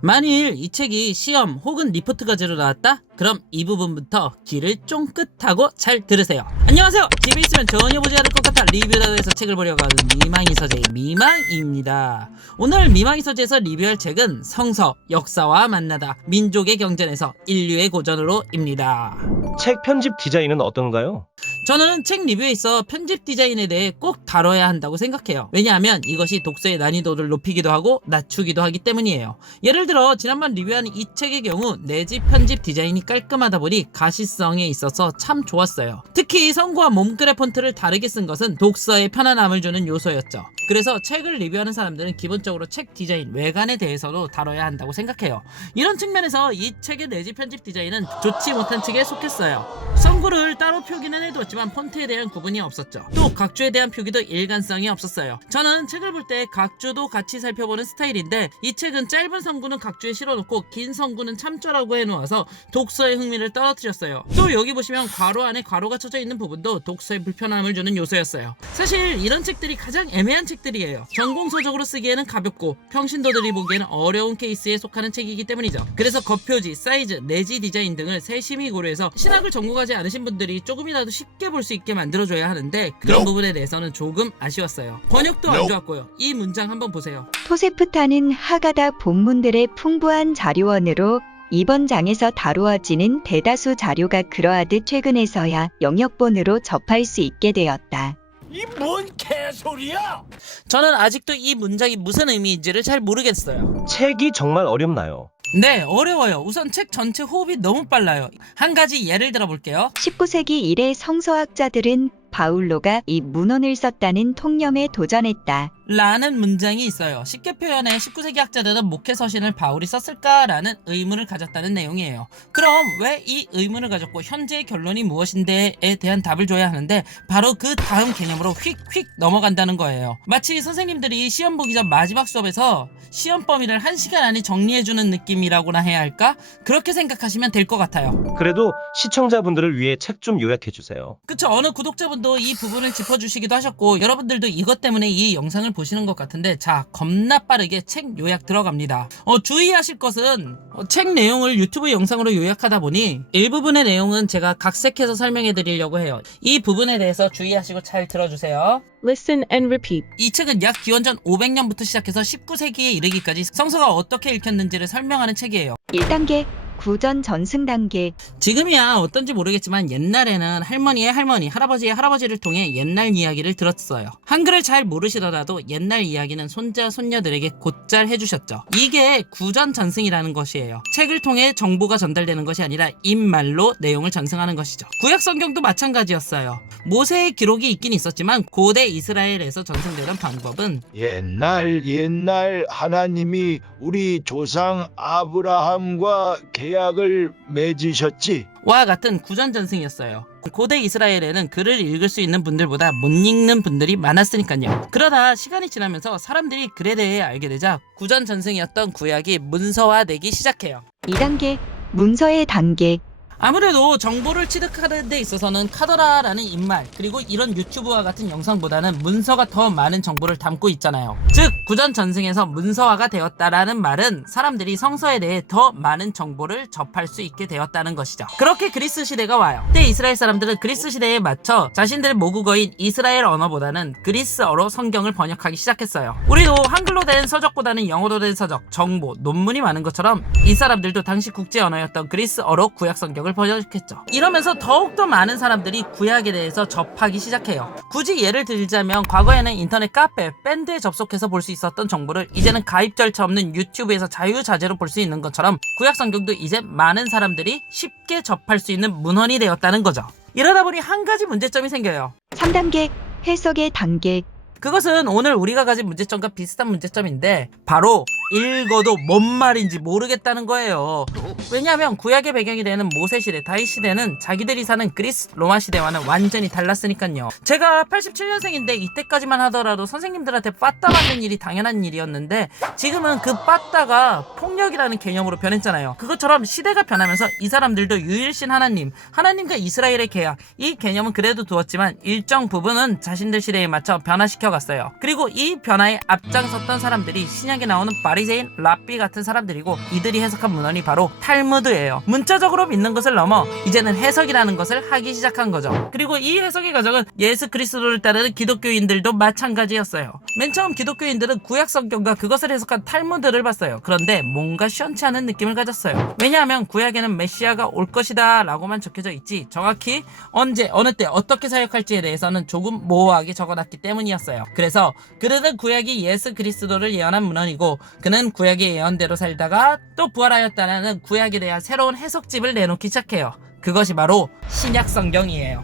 만일 이 책이 시험 혹은 리포트 과제로 나왔다? 그럼 이 부분부터 귀를 쫑긋하고 잘 들으세요. 안녕하세요. 집에 있으면 전혀 보지 않을 것 같아 리뷰라도 해서 책을 보려고 하는 미망이 서재의 미망입니다. 오늘 미망이 서재에서 리뷰할 책은 성서, 역사와 만나다, 민족의 경전에서 인류의 고전으로입니다. 책 편집 디자인은 어떤가요? 저는 책 리뷰에 있어 편집 디자인에 대해 꼭 다뤄야 한다고 생각해요. 왜냐하면 이것이 독서의 난이도를 높이기도 하고 낮추기도 하기 때문이에요. 예를 들어 지난번 리뷰한 이 책의 경우 내지 편집 디자인이 깔끔하다 보니 가시성에 있어서 참 좋았어요. 특히 성구와 몸글의 폰트를 다르게 쓴 것은 독서에 편안함을 주는 요소였죠. 그래서 책을 리뷰하는 사람들은 기본적으로 책 디자인, 외관에 대해서도 다뤄야 한다고 생각해요. 이런 측면에서 이 책의 내지 편집 디자인은 좋지 못한 측에 속했어요. 성구를 따로 표기는 해두었지만 폰트에 대한 구분이 없었죠. 또 각주에 대한 표기도 일관성이 없었어요. 저는 책을 볼 때 각주도 같이 살펴보는 스타일인데 이 책은 짧은 성구는 각주에 실어놓고 긴 성구는 참조라고 해놓아서 독서의 흥미를 떨어뜨렸어요. 또 여기 보시면 괄호 안에 괄호가 쳐져 있는 부분도 독서의 불편함을 주는 요소였어요. 사실 이런 책들이 가장 애매한 책들이에요. 전공서적으로 쓰기에는 가볍고 평신도들이 보기에는 어려운 케이스에 속하는 책이기 때문이죠. 그래서 겉표지, 사이즈, 내지 디자인 등을 세심히 고려해서 신학을 전공하지 않으신 분들이 조금이라도 쉽게 볼 수 있게 만들어줘야 하는데 그런 부분에 대해서는 조금 아쉬웠어요. 번역도 안 좋았고요. 이 문장 한번 보세요. 토세프타는 하가다 본문들의 풍부한 자료원으로 이번 장에서 다루어지는 대다수 자료가 그러하듯 최근에서야 영역본으로 접할 수 있게 되었다. 이 뭔 개소리야! 저는 아직도 이 문장이 무슨 의미인지를 잘 모르겠어요. 책이 정말 어렵나요? 네, 어려워요. 우선 책 전체 호흡이 너무 빨라요. 한 가지 예를 들어 볼게요. 19세기 이래 성서학자들은 바울로가 이 문헌을 썼다는 통념에 도전했다. 라는 문장이 있어요. 쉽게 표현해 19세기 학자들은 목회 서신을 바울이 썼을까라는 의문을 가졌다는 내용이에요. 그럼 왜 이 의문을 가졌고 현재의 결론이 무엇인데에 대한 답을 줘야 하는데 바로 그 다음 개념으로 휙휙 넘어간다는 거예요. 마치 선생님들이 시험 보기 전 마지막 수업에서 시험 범위를 1시간 안에 정리해주는 느낌이라고나 해야 할까? 그렇게 생각하시면 될 것 같아요. 그래도 시청자분들을 위해 책 좀 요약해주세요. 그쵸, 어느 구독자분도 이 부분을 짚어주시기도 하셨고 여러분들도 이것 때문에 이 영상을 보시는 것 같은데 자, 겁나 빠르게 책 요약 들어갑니다. 주의하실 것은 책 내용을 유튜브 영상으로 요약하다 보니 일부분의 내용은 제가 각색해서 설명해 드리려고 해요. 이 부분에 대해서 주의하시고 잘 들어주세요. Listen and repeat. 이 책은 약 기원전 500년부터 시작해서 19세기에 이르기까지 성서가 어떻게 읽혔는지를 설명하는 책이에요. 1단계 구전 전승 단계. 지금이야 어떤지 모르겠지만 옛날에는 할머니의 할머니, 할아버지의 할아버지를 통해 옛날 이야기를 들었어요. 한글을 잘 모르시더라도 옛날 이야기는 손자, 손녀들에게 곧잘 해주셨죠. 이게 구전 전승이라는 것이에요. 책을 통해 정보가 전달되는 것이 아니라 입말로 내용을 전승하는 것이죠. 구약 성경도 마찬가지였어요. 모세의 기록이 있긴 있었지만 고대 이스라엘에서 전승되는 방법은 옛날 하나님이 우리 조상 아브라함과 계약을 맺으셨지. 와 같은 구전 전승이었어요. 고대 이스라엘에는 글을 읽을 수 있는 분들보다 못 읽는 분들이 많았으니까요. 그러다 시간이 지나면서 사람들이 글에 대해 알게 되자 구전 전승이었던 구약이 문서화되기 시작해요. 2단계 문서의 단계. 아무래도 정보를 취득하는 데 있어서는 카더라라는 입말 그리고 이런 유튜브와 같은 영상보다는 문서가 더 많은 정보를 담고 있잖아요. 즉 구전 전승에서 문서화가 되었다라는 말은 사람들이 성서에 대해 더 많은 정보를 접할 수 있게 되었다는 것이죠. 그렇게 그리스 시대가 와요. 그때 이스라엘 사람들은 그리스 시대에 맞춰 자신들의 모국어인 이스라엘 언어보다는 그리스어로 성경을 번역하기 시작했어요. 우리도 한글로 된 서적보다는 영어로 된 서적, 정보, 논문이 많은 것처럼 이 사람들도 당시 국제 언어였던 그리스어로 구약 성경을 번역했죠. 이러면서 더욱더 많은 사람들이 구약에 대해서 접하기 시작해요. 굳이 예를 들자면 과거에는 인터넷 카페, 밴드에 접속해서 볼 수 있었던 정보를 이제는 가입 절차 없는 유튜브에서 자유자재로 볼 수 있는 것처럼 구약 성경도 이제 많은 사람들이 쉽게 접할 수 있는 문헌이 되었다는 거죠. 이러다 보니 한 가지 문제점이 생겨요. 3단계 해석의 단계. 그것은 오늘 우리가 가진 문제점과 비슷한 문제점인데 바로 읽어도 뭔 말인지 모르겠다는 거예요. 왜냐하면 구약의 배경이 되는 모세 시대, 다윗 시대는 자기들이 사는 그리스, 로마 시대와는 완전히 달랐으니까요. 제가 87년생인데 이때까지만 하더라도 선생님들한테 빠따 맞는 일이 당연한 일이었는데 지금은 그 빠따가 폭력이라는 개념으로 변했잖아요. 그것처럼 시대가 변하면서 이 사람들도 유일신 하나님과 이스라엘의 계약, 이 개념은 그래도 두었지만 일정 부분은 자신들 시대에 맞춰 변화시켜 갔어요. 그리고 이 변화에 앞장섰던 사람들이 신약에 나오는 바리 바리새인, 랍비 같은 사람들이고 이들이 해석한 문헌이 바로 탈무드예요. 문자적으로 믿는 것을 넘어 이제는 해석이라는 것을 하기 시작한 거죠. 그리고 이 해석의 과정은 예수 그리스도를 따르는 기독교인들도 마찬가지였어요. 맨 처음 기독교인들은 구약 성경과 그것을 해석한 탈무드를 봤어요. 그런데 뭔가 시원치 않은 느낌을 가졌어요. 왜냐하면 구약에는 메시아가 올 것이다 라고만 적혀져 있지 정확히 언제 어느 때 어떻게 사역할지에 대해서는 조금 모호하게 적어놨기 때문이었어요. 그래서 그들은 구약이 예수 그리스도를 예언한 문헌이고 그는 구약의 예언대로 살다가 또 부활하였다는 구약에 대한 새로운 해석집을 내놓기 시작해요. 그것이 바로 신약 성경이에요.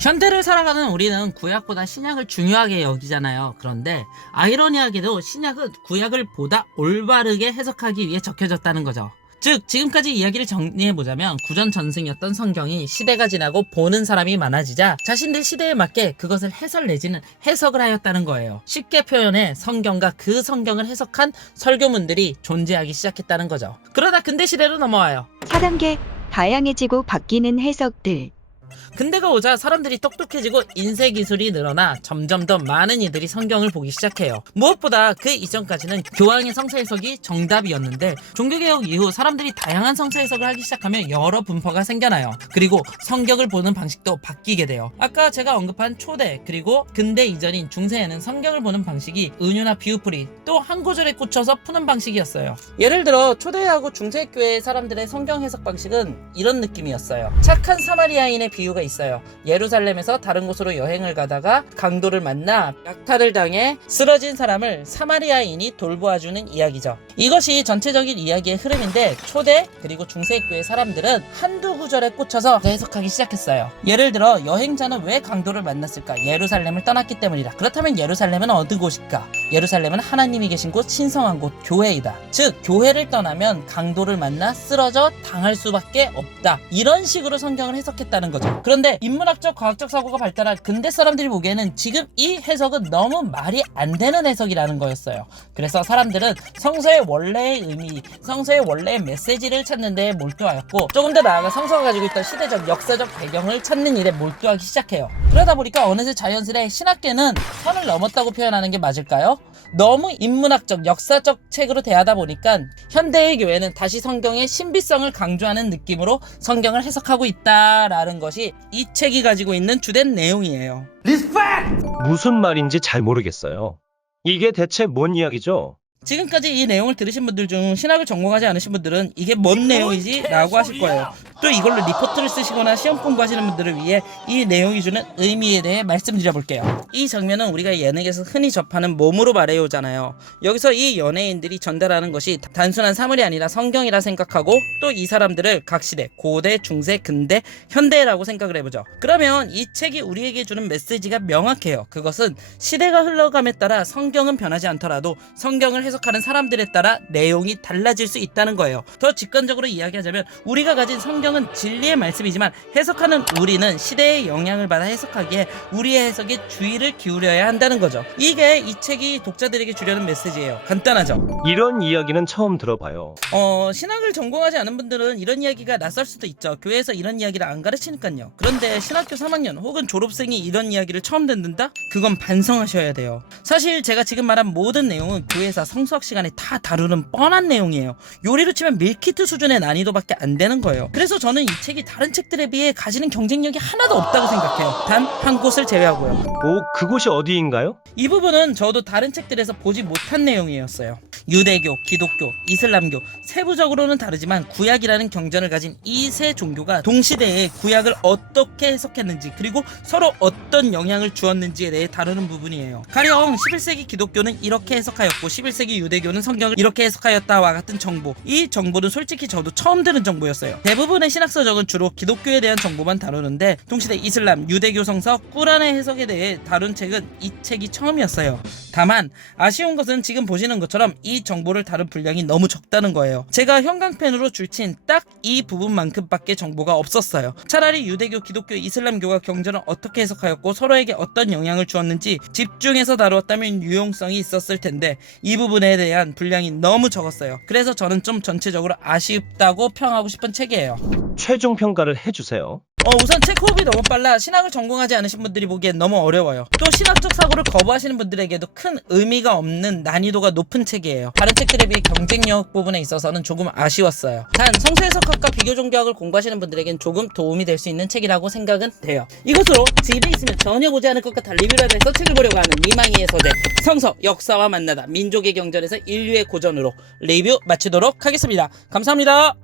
현대를 살아가는 우리는 구약보다 신약을 중요하게 여기잖아요. 그런데 아이러니하게도 신약은 구약을 보다 올바르게 해석하기 위해 적혀졌다는 거죠. 즉 지금까지 이야기를 정리해보자면 구전전승이었던 성경이 시대가 지나고 보는 사람이 많아지자 자신들 시대에 맞게 그것을 해설 내지는 해석을 하였다는 거예요. 쉽게 표현해 성경과 그 성경을 해석한 설교문들이 존재하기 시작했다는 거죠. 그러다 근대 시대로 넘어와요. 4단계 다양해지고 바뀌는 해석들. 근대가 오자 사람들이 똑똑해지고 인쇄 기술이 늘어나 점점 더 많은 이들이 성경을 보기 시작해요. 무엇보다 그 이전까지는 교황의 성서 해석이 정답이었는데 종교개혁 이후 사람들이 다양한 성서 해석을 하기 시작하면 여러 분파가 생겨나요. 그리고 성경을 보는 방식도 바뀌게 돼요. 아까 제가 언급한 초대 그리고 근대 이전인 중세에는 성경을 보는 방식이 은유나 비유풀이 또 한 구절에 꽂혀서 푸는 방식이었어요. 예를 들어 초대하고 중세교회 사람들의 성경 해석 방식은 이런 느낌이었어요. 착한 사마리아인의 비유가 있어요. 예루살렘에서 다른 곳으로 여행을 가다가 강도를 만나 약탈을 당해 쓰러진 사람을 사마리아인이 돌보아주는 이야기죠. 이것이 전체적인 이야기의 흐름인데 초대 그리고 중세교회 사람들은 한두 구절에 꽂혀서 해석하기 시작했어요. 예를 들어 여행자는 왜 강도를 만났을까? 예루살렘을 떠났기 때문이다. 그렇다면 예루살렘은 어느 곳일까? 예루살렘은 하나님이 계신 곳, 신성한 곳, 교회이다. 즉 교회를 떠나면 강도를 만나 쓰러져 당할 수밖에 없다. 이런 식으로 성경을 해석했다는 거죠. 그런데 인문학적 과학적 사고가 발달한 근대 사람들이 보기에는 지금 이 해석은 너무 말이 안 되는 해석이라는 거였어요. 그래서 사람들은 성서의 원래의 의미, 성서의 원래의 메시지를 찾는 데 몰두하였고 조금 더 나아가 성서가 가지고 있던 시대적 역사적 배경을 찾는 일에 몰두하기 시작해요. 그러다 보니까 어느새 자연스레 신학계는 선을 넘었다고 표현하는 게 맞을까요? 너무 인문학적 역사적 책으로 대하다 보니까 현대의 교회는 다시 성경의 신비성을 강조하는 느낌으로 성경을 해석하고 있다라는 것이 이 책이 가지고 있는 주된 내용이에요. 무슨 말인지 잘 모르겠어요. 이게 대체 뭔 이야기죠? 지금까지 이 내용을 들으신 분들 중 신학을 전공하지 않으신 분들은 이게 뭔 내용이지? 라고 하실 거예요. 또 이걸로 리포트를 쓰시거나 시험 공부하시는 분들을 위해 이 내용이 주는 의미에 대해 말씀드려볼게요. 이 장면은 우리가 예능에서 흔히 접하는 몸으로 말해요잖아요. 여기서 이 연예인들이 전달하는 것이 단순한 사물이 아니라 성경이라 생각하고 또 이 사람들을 각 시대, 고대, 중세, 근대, 현대라고 생각을 해보죠. 그러면 이 책이 우리에게 주는 메시지가 명확해요. 그것은 시대가 흘러감에 따라 성경은 변하지 않더라도 성경을 해석하는 사람들에 따라 내용이 달라질 수 있다는 거예요. 더 직관적으로 이야기하자면 우리가 가진 성경은 진리의 말씀이지만 해석하는 우리는 시대의 영향을 받아 해석하기에 우리의 해석에 주의를 기울여야 한다는 거죠. 이게 이 책이 독자들에게 주려는 메시지예요. 간단하죠? 이런 이야기는 처음 들어봐요. 신학을 전공하지 않은 분들은 이런 이야기가 낯설 수도 있죠. 교회에서 이런 이야기를 안 가르치니까요. 그런데 신학교 3학년 혹은 졸업생이 이런 이야기를 처음 듣는다? 그건 반성하셔야 돼요. 사실 제가 지금 말한 모든 내용은 교회에서 성수학 시간에 다 다루는 뻔한 내용이에요. 요리로 치면 밀키트 수준의 난이도밖에 안 되는 거예요. 그래서 저는 이 책이 다른 책들에 비해 가지는 경쟁력이 하나도 없다고 생각해요. 단 한 곳을 제외하고요. 오, 그곳이 어디인가요? 이 부분은 저도 다른 책들에서 보지 못한 내용이었어요. 유대교, 기독교, 이슬람교 세부적으로는 다르지만 구약이라는 경전을 가진 이 세 종교가 동시대에 구약을 어떻게 해석했는지 그리고 서로 어떤 영향을 주었는지에 대해 다루는 부분이에요. 가령 11세기 기독교는 이렇게 해석하였고 11세기 유대교는 성경을 이렇게 해석하였다와 같은 정보, 이 정보는 솔직히 저도 처음 들은 정보였어요. 대부분의 신학서적은 주로 기독교에 대한 정보만 다루는데 동시대 이슬람, 유대교 성서, 꾸란의 해석에 대해 다룬 책은 이 책이 처음이었어요. 다만 아쉬운 것은 지금 보시는 것처럼 이 정보를 다룬 분량이 너무 적다는 거예요. 제가 형광펜으로 줄친 딱 이 부분만큼밖에 정보가 없었어요. 차라리 유대교, 기독교, 이슬람교가 경전을 어떻게 해석하였고 서로에게 어떤 영향을 주었는지 집중해서 다루었다면 유용성이 있었을 텐데 이 부분에 대한 분량이 너무 적었어요. 그래서 저는 좀 전체적으로 아쉽다고 평하고 싶은 책이에요. 최종 평가를 해주세요. 우선 책 호흡이 너무 빨라 신학을 전공하지 않으신 분들이 보기엔 너무 어려워요. 또 신학적 사고를 거부하시는 분들에게도 큰 의미가 없는 난이도가 높은 책이에요. 다른 책들에 비해 경쟁력 부분에 있어서는 조금 아쉬웠어요. 단 성서 해석학과 비교 종교학을 공부하시는 분들에겐 조금 도움이 될 수 있는 책이라고 생각은 돼요. 이것으로 집에 있으면 전혀 보지 않을 것 같아 리뷰라도 해서 책을 보려고 하는 미망이의 서재 성서 역사와 만나다 민족의 경전에서 인류의 고전으로 리뷰 마치도록 하겠습니다. 감사합니다.